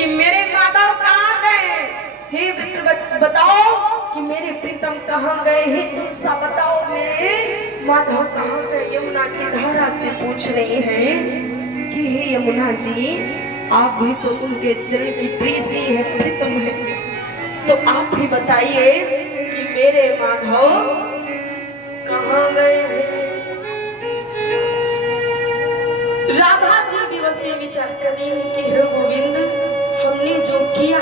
कि मेरे माधव कहाँ गए। हे बताओ कि मेरे प्रीतम कहाँ गए हैं। तुलसा बताओ मेरे माधव कहाँ गए। यमुना की धारा से पूछ रही है कि हे यमुना जी, आप भी तो उनके चरण की प्रेसी है, प्रीतम है, तो आप भी बताइए कि मेरे माधव कहाँ गए हैं। राधा जी दिवस ये विचार कर रही है कि हे गोविंद, हमने जो किया,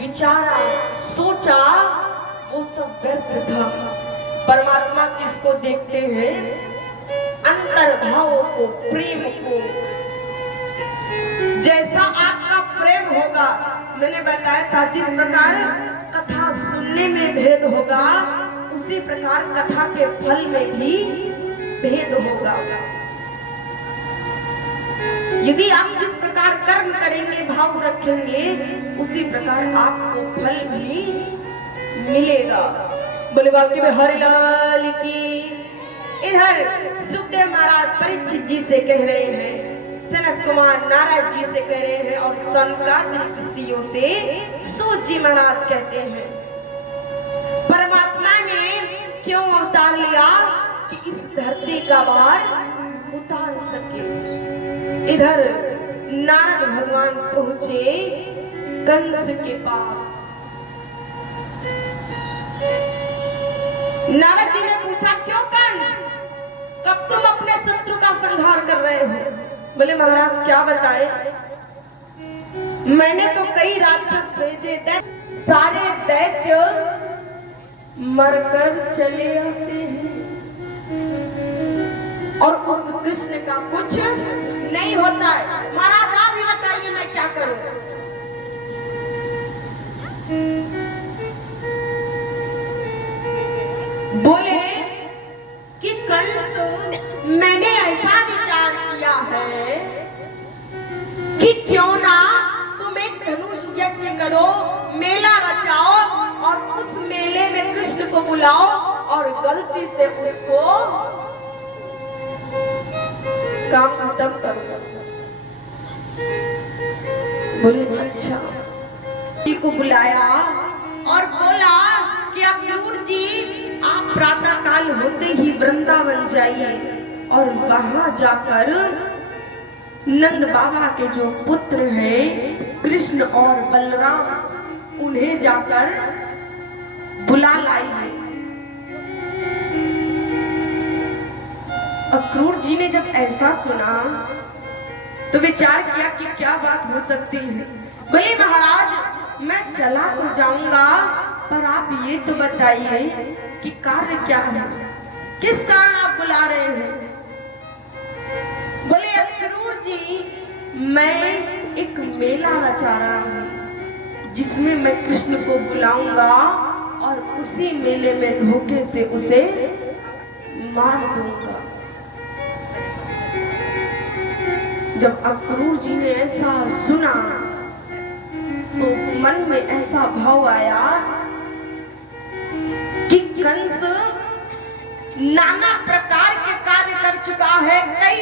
विचारा, सोचा, वो सब व्यर्थ था। परमात्मा किसको देखते हैं? अंतर्भावों को, प्रेम को। जैसा आपका प्रेम होगा, मैंने बताया था, जिस प्रकार कथा सुनने में भेद होगा, उसी प्रकार कथा के फल में भी भेद होगा। यदि आप जिस प्रकार कर्म करेंगे, भाव रखेंगे, उसी प्रकार आपको फल भी मिलेगा। बोले बाकी में हरिलाल की। इधर सुखदेव महाराज परीक्षित जी से कह रहे हैं, सनत कुमार नारद जी से कह रहे हैं, और सनकादिक ऋषियों से सूत जी महाराज कहते हैं, परमात्मा ने क्यों अवतार लिया? कि इस धरती का भार उतार सके। इधर नारद भगवान पहुंचे कंस के पास। नारद जी ने पूछा, क्यों कंस, कब तुम अपने शत्रु का संहार कर रहे हो? बोले महाराज क्या बताए, मैंने तो कई राक्षस भेजे, सारे दैत्य मरकर चले आते हैं और उस कृष्ण का कुछ नहीं होता है। महाराज आप ही बताइए मैं क्या करूं? बोले कि कंस, मैंने ऐसा विचार किया है कि क्यों ना तुम एक धनुष यज्ञ करो, मेला रचाओ और उस मेले में कृष्ण को बुलाओ और गलती से उसको काम खत्म करो। बोले अच्छा। जी को बुलाया और बोला कि अक्रूर जी, आप प्रातः काल होते ही वृंदावन जाइए और वहां जाकर नंद बाबा के जो पुत्र हैं कृष्ण और बलराम, उन्हें जाकर बुला लाइए। अक्रूर जी ने जब ऐसा सुना तो विचार किया कि क्या बात हो सकती है। बोले महाराज मैं चला तो जाऊंगा, पर आप ये तो बताइए कि कार्य क्या है, किस कारण आप बुला रहे हैं? बोले अक्रूर जी, मैं एक मेला रचा रहा हूं जिसमें मैं कृष्ण को बुलाऊंगा और उसी मेले में धोखे से उसे मार दूंगा। जब अक्रूर जी ने ऐसा सुना तो मन में ऐसा भाव आया कि कंस नाना प्रकार के कार्य कर चुका है, कई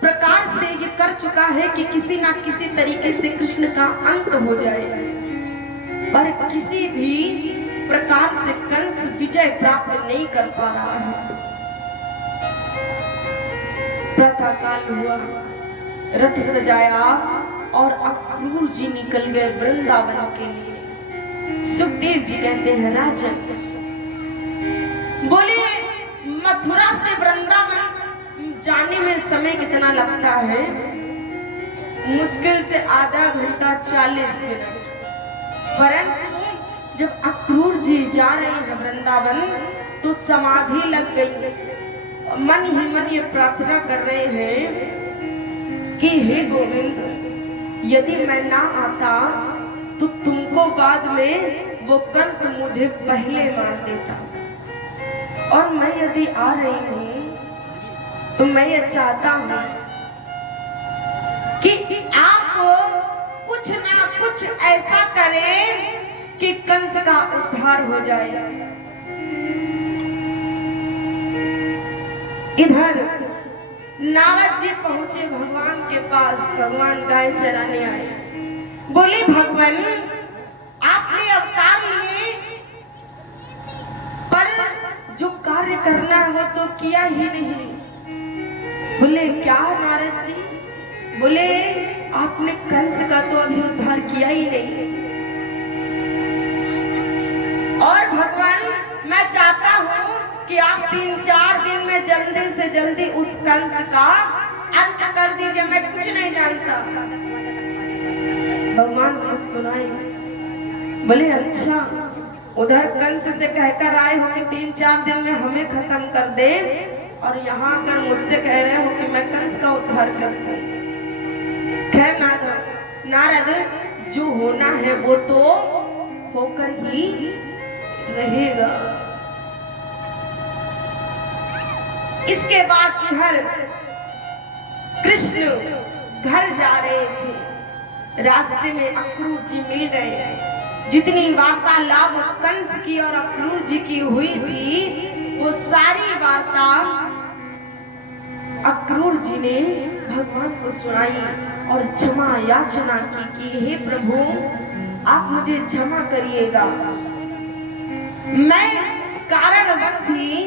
प्रकार से ये कर चुका है कि किसी ना किसी तरीके से कृष्ण का अंत हो जाए, पर किसी भी प्रकार से कंस विजय प्राप्त नहीं कर पा रहा है। प्रातः काल हुआ, रथ सजाया और अक्रूर जी निकल गए वृंदावन के लिए। सुखदेव जी कहते हैं, राजन बोले मथुरा से वृंदावन जाने में समय कितना लगता है? मुश्किल से आधा घंटा 40 मिनट। परंतु जब अक्रूर जी जा रहे हैं वृंदावन तो समाधि लग गई। मन ही मन ये प्रार्थना कर रहे हैं कि हे गोविंद, यदि मैं ना आता तो तुमको बाद में वो कंस मुझे पहले मार देता, और मैं यदि आ रही हूं तो मैं ये चाहता हूं कि आप कुछ ना कुछ ऐसा करें कि कंस का उद्धार हो जाए। इधर नारद जी पहुंचे भगवान के पास। भगवान गाय चराने आए। बोले भगवान आपने अवतार लिए, पर जो कार्य करना है वो तो किया ही नहीं। बोले क्या नारद जी? बोले आपने कंस का तो अभी उद्धार किया ही नहीं। और भगवान मैं चाहता हूँ कि आप 3-4 दिन में जल्दी से जल्दी उस कंस का अंत कर दीजिए, मैं कुछ नहीं जानता। भगवान मुस्कुराए, बोले अच्छा उधर कंस से कहकर आए हो कि 3-4 दिन में हमें खत्म कर दे, और यहाँ आकर मुझसे कह रहे हो कि मैं कंस का उद्धार कर दूं। खैर नारद, जो होना है वो तो होकर ही रहेगा। इसके बाद इधर कृष्ण घर जा रहे थे, रास्ते में अक्रूर जी मिल गए। जितनी वार्तालाप कंस की और अक्रूर जी की हुई थी वो सारी वार्ता अक्रूर जी ने भगवान को सुनाई और क्षमा याचना की कि हे प्रभु आप मुझे क्षमा करिएगा, मैं कारणवश ही